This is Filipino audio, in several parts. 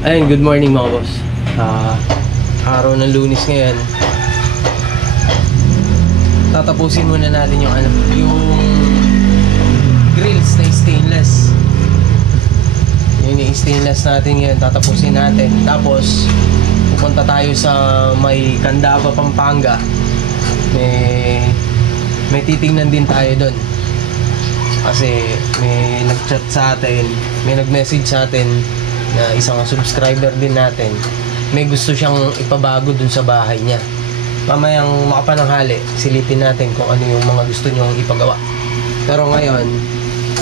Ayun, good morning mga boss. Araw ng Lunes ngayon. Tatapusin muna natin yung yung grills na stainless. Yun yung stainless natin ngayon, tatapusin natin. Tapos pupunta tayo sa may Candaba, Pampanga. May titingnan din tayo doon. Kasi may nag-chat sa atin, may nag-message sa atin na isang subscriber din natin, may gusto siyang ipabago dun sa bahay niya. Mamayang makapananghali, silipin natin kung ano yung mga gusto niyong ipagawa. Pero ngayon,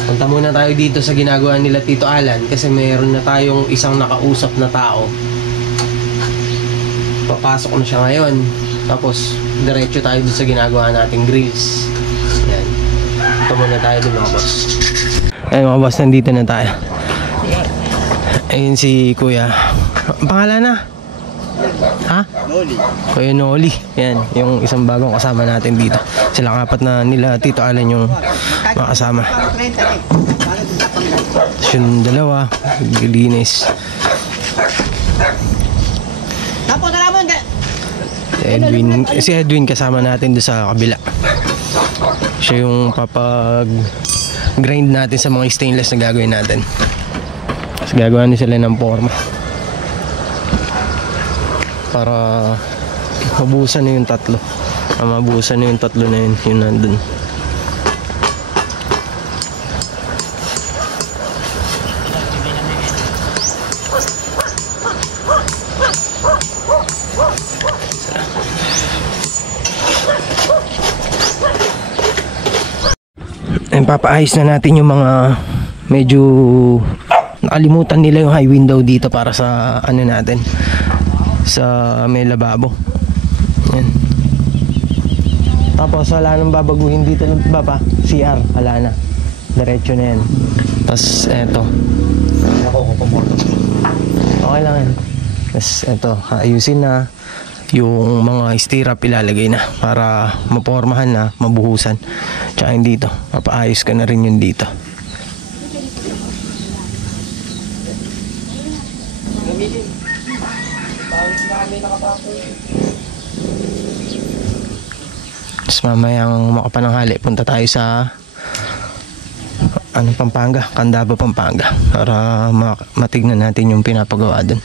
punta muna tayo dito sa ginagawa nila Tito Alan kasi mayroon na tayong isang nakausap na tao. Papasok na siya ngayon. Tapos, diretso tayo dun sa ginagawa nating grills. Yan. Punta muna tayo dun mga boss. Ayun mga boss, nandito na tayo. Ayun si Kuya. Ang pangalan na? Ha? Noli. Kuya Noli. Yan, yung isang bagong kasama natin dito. Sila kapat na nila Tito Alan yung makasama. Yung dalawa, linis. Si Edwin kasama natin doon sa kabila. Siya yung papag-grind natin sa mga stainless na gagawin natin. Tapos gagawa nila sila ng forma para mabuhusan na yung tatlo. Mabuhusan na yung tatlo na yun, yun nandun. Papaayos na natin yung mga medyo nakalimutan nila yung high window dito para sa ano natin, sa may lababo. Yan. Tapos wala nang babaguhin dito ng baba, CR, wala na, diretso na yan. Tapos eto, okay lang yan. Tapos eto, ayusin na yung mga stirrup, ilalagay na para mapormahan na, mabuhusan. Tsaka yung dito, papaayos ka na rin yun dito. Tapos mamayang makapananghali, punta tayo sa Pampanga, Candaba, Pampanga, para matignan natin yung pinapagawa dun.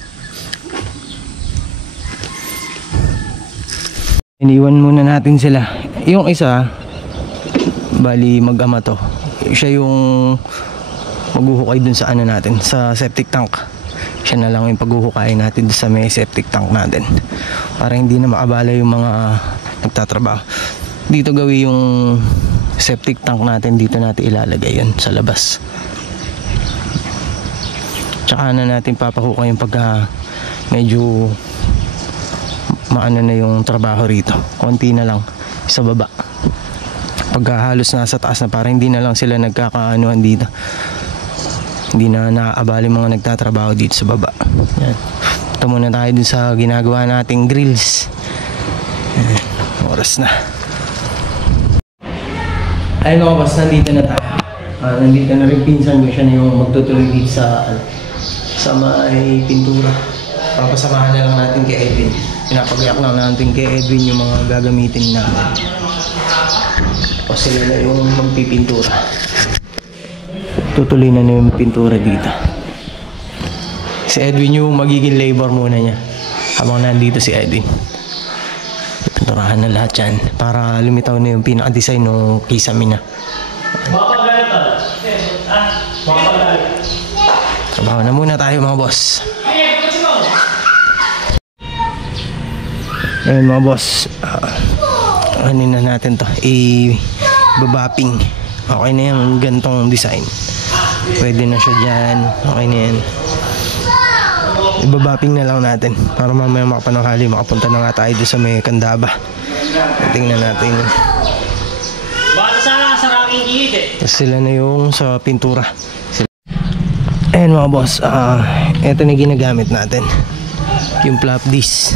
Iniwan muna natin sila. Yung isa, bali mag-ama to, siya yung maghuhukay dun sa natin, sa septic tank. Siya na lang yung paghuhukayin natin sa may septic tank natin para hindi na maabala yung mga nagtatrabaho. Dito gawin yung septic tank natin, dito natin ilalagay yun sa labas. Tsaka na natin papahukay yung pagka medyo maano na yung trabaho rito. Konti na lang sa baba. Pagka halos nasa taas na, para hindi na lang sila nagkakaanuhan dito. Hindi na naaabali mga nagtatrabaho dito sa baba. Yan. Ito muna tayo dun sa ginagawa nating grills. Yan. Oras na. Ayun mga boss, nandito na tayo. Nandito na rin pinsan ko, siya na yung magtutuloy dito sa may pintura. Papasamahan na lang natin kay Edwin. Pinapagayak lang natin kay Edwin yung mga gagamitin natin. O sila na yung magpipintura. Tutuloy na yung pintura dito. Si Edwin yung magiging labor muna niya habang nandito si Edwin. Pinturahan na lahat yan para lumitaw na yung pinaka-design ng kisame niya. Trabaho na muna tayo mga boss. Ayun mga boss, ano na natin to, i-babapping. Okay na yung gantong design, pwede na siya dyan, okay na yan. I-babapping na lang natin para mamaya makapananghali, makapunta na nga tayo doon sa may Candaba. Tingnan natin. Tapos sila na yung sa pintura. Ayun mga boss, ito na ginagamit natin, yung flap disc.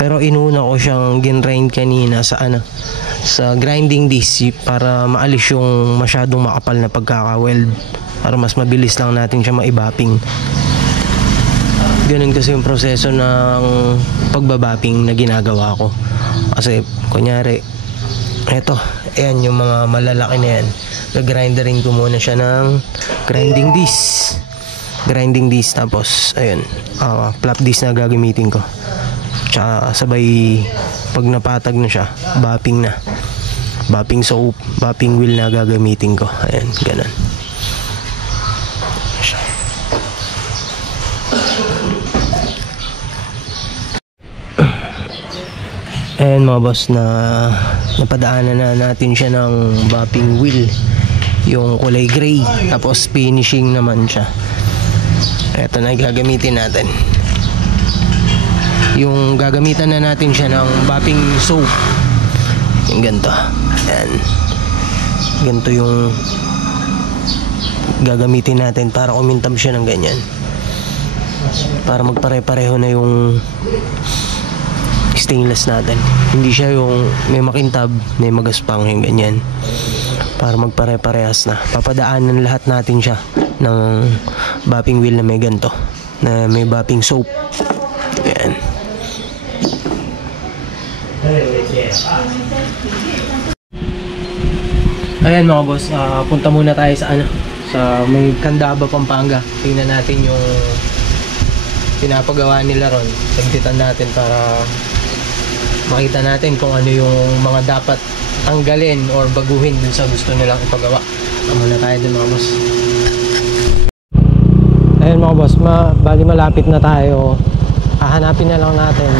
Pero inuna ko siyang gin-grind kanina sa sa grinding disc para maalis yung masyadong makapal na pagkaka-weld, para mas mabilis lang natin siya maibapping. ganun kasi yung proseso ng pagbabapping na ginagawa ko. Kasi kunyari, eto, ayan yung mga malalaki na yan. Gagrinderin ko muna siya ng grinding disc. Tapos ayun, flap disc na gagamitin ko. Tsaka sabay pag napatag na siya, bapping na. Bapping soap, bapping wheel na gagamitin ko. Ayan, ganun. Ayan mga boss, na napadaanan na natin siya ng bapping wheel, yung kulay gray, tapos finishing naman siya. Eto na gagamitin natin. Yung gagamitan na natin siya ng bapping soap, yung ganito. Ayan, ganito yung gagamitin natin para kumintab siya ng ganyan, para magpare-pareho na yung stainless natin. Hindi siya yung may makintab, may magaspang, yung ganyan. Para magpare-parehas na. Papadaanan lahat natin siya ng bapping wheel na may ganito, na may bapping soap. Ayan. Ayan mga boss, punta muna tayo sa sa may Candaba, Pampanga. Tingnan natin yung pinapagawa nila ron. Sagditan natin para makita natin kung ano yung mga dapat tanggalin or baguhin dun sa gusto nilang ipagawa. Muna tayo dun mga boss. Ayun mga boss, bali malapit na tayo. Hahanapin na lang natin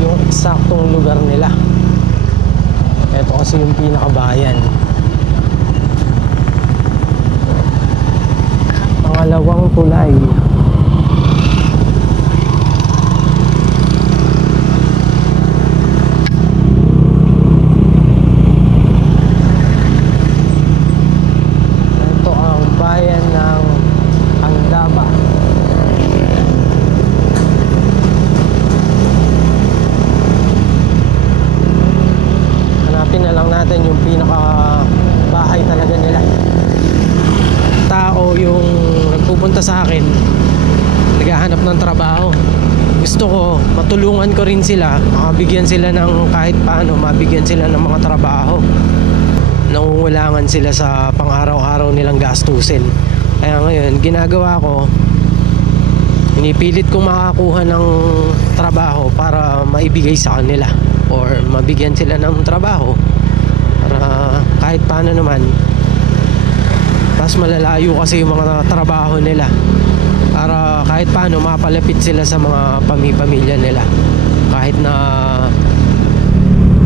yung eksaktong lugar nila. Ito kasi yung pinakabayan. Pangalawang tulay. Yung pinaka bahay talaga nila. Tao yung nagpupunta sa akin, naghahanap ng trabaho. Gusto ko matulungan ko rin sila, makabigyan sila ng kahit paano, mabigyan sila ng mga trabaho. Nangungulangan sila sa pang-araw-araw nilang gastusin. Kaya ngayon ginagawa ko, pinipilit kong makakuha ng trabaho para maibigay sa kanila or mabigyan sila ng trabaho. Kahit paano naman, mas malalayo kasi yung mga trabaho nila, para kahit paano mapalapit sila sa mga pamilya nila. Kahit na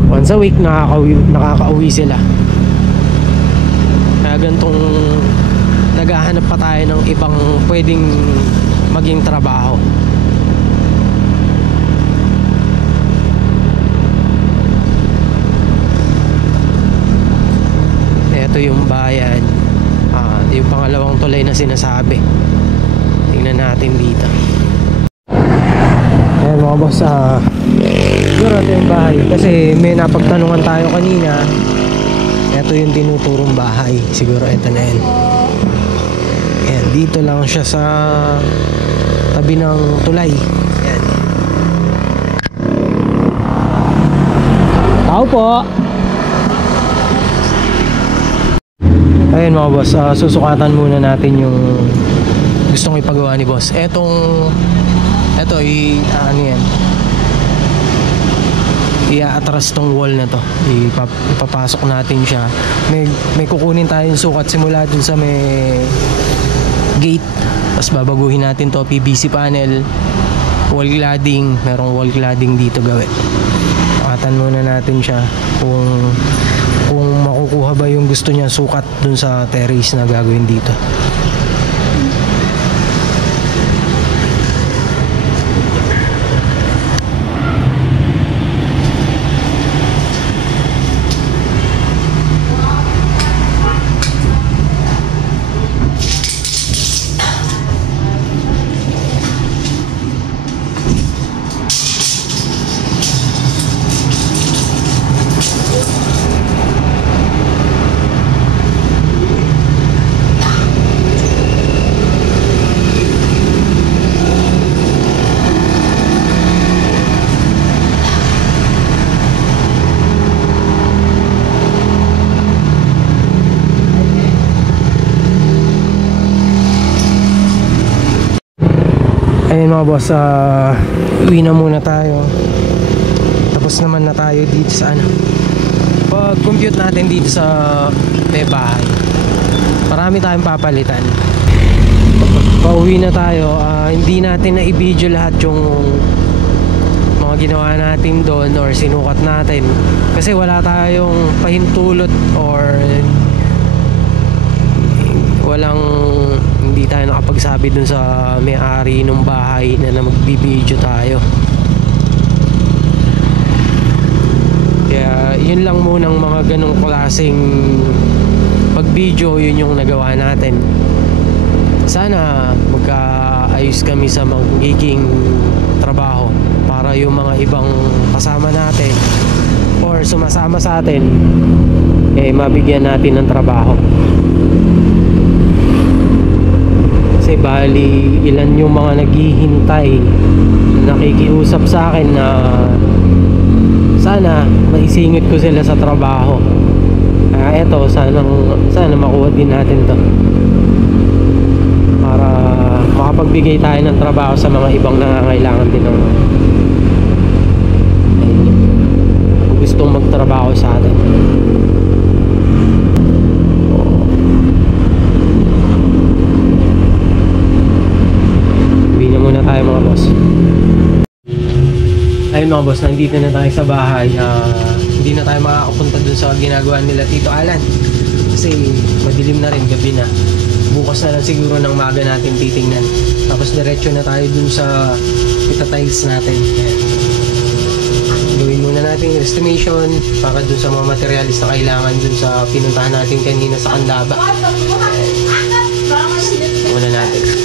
once a week nakakauwi sila. Kaya gantong naghahanap pa tayo ng ibang pwedeng maging trabaho. Ito yung bayan, yung pangalawang tulay na sinasabi. Tingnan natin dito. Ayan mga boss, siguro ito yung bahay kasi may napagtanungan tayo kanina. Ito yung tinuturong bahay, siguro ito na yan. Ayan, dito lang siya sa tabi ng tulay. Ayan. Tao po. Ayun mga boss, susukatan muna natin yung gustong ipagawa ni boss. Ito ano yan, i-atras tong wall na to. Ipapasok natin siya. May kukunin tayong sukat simula dun sa may gate. Tapos babaguhin natin to, PVC panel, wall cladding. Merong wall cladding dito gawin. Sukatan muna natin siya kung makukuha ba yung gusto niya sukat dun sa terrace na gagawin dito. mga boss, uwi na muna tayo. Tapos naman na tayo dito sa ano. Pag compute natin dito sa may bahay, marami tayong papalitan. Pauwi na tayo, hindi natin na i-video lahat yung mga ginawa natin doon or sinukat natin. Kasi wala tayong pahintulot or hindi tayo nakapagsabi dun sa may-ari ng bahay na magbibideo tayo. Kaya yun lang munang mga ganong klaseng pag-video, yun yung nagawa natin. Sana magkaayos kami sa magiging trabaho para yung mga ibang kasama natin or sumasama sa atin mabigyan natin ng trabaho. Kasi bali ilan yung mga naghihintay, nakikiusap sa akin na sana maisingit ko sila sa trabaho. Eto, sana makuha din natin to para makapagbigay tayo ng trabaho sa mga ibang nangangailangan din ng gustong magtrabaho sa atin. Uwi na muna tayo mga boss. Ayun mga boss, nandito na tayo sa bahay. Hindi na tayo makakapunta dun sa ginagawa nila Tito Alan kasi madilim na rin, gabi na. Bukas na lang siguro ng maga natin titingnan. Tapos diretso na tayo dun sa itatiles natin. Ayan. Gawin muna natin yung estimation para dun sa mga materialis na kailangan dun sa pinuntahan natin kanina sa Candaba. Muna natin.